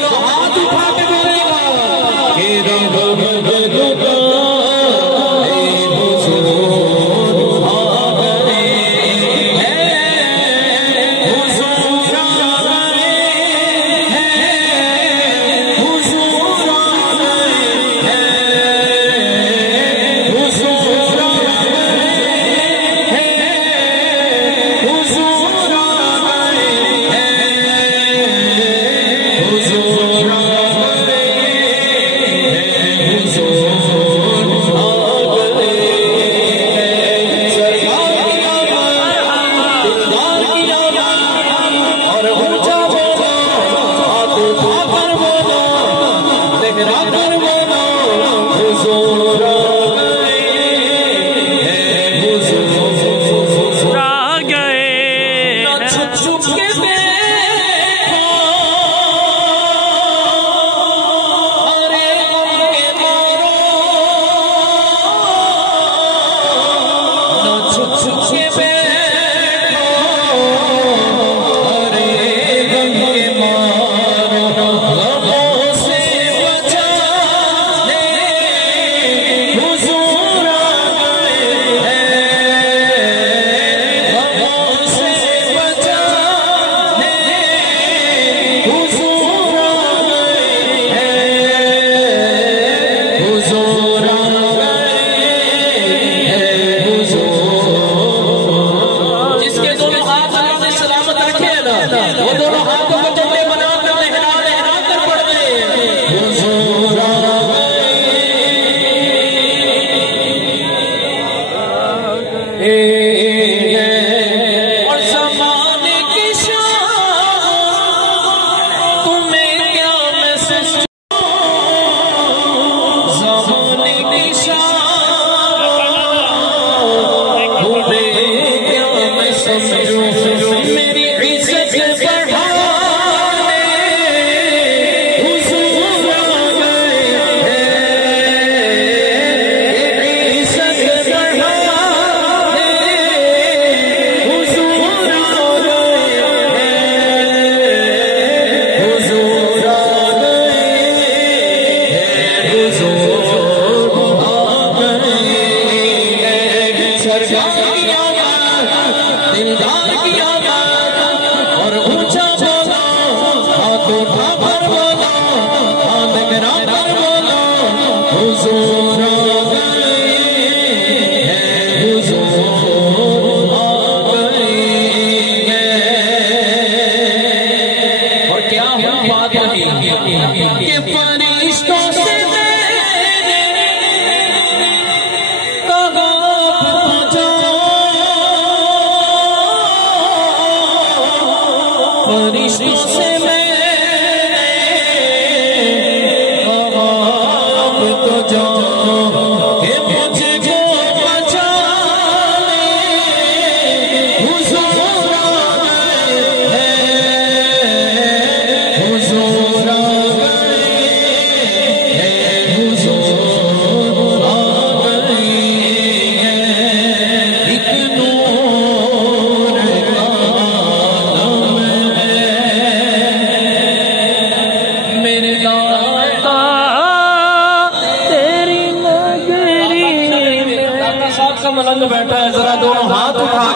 दोनों हाथ उठा के बोलेगा वो दोनों हाथों को जंगले बनाकर लहरा लहरा कर पड़ गए और ज़माने की शान तुम्हें क्या महसूस, ज़माने की शान तुम्हें क्या महसूस, मेरी दिलदार किया और ऊंचा बोला, हाथ उठा कर बोला, हाथ गिरा कर बोला, हुजूर आ गए हैं, हुजूर आ गए हैं। और क्या बात रही कि फरिश्तों से फरिश्तों से मैं अब तो जाऊं कि मुझको बचा ले, हुजूर आ गए हैं, हुजूर आ गए हैं, हुजूर आ गए हैं। एक नूर का तेरी नगरी में मलंग बैठा है, जरा दोनों हाथ उठा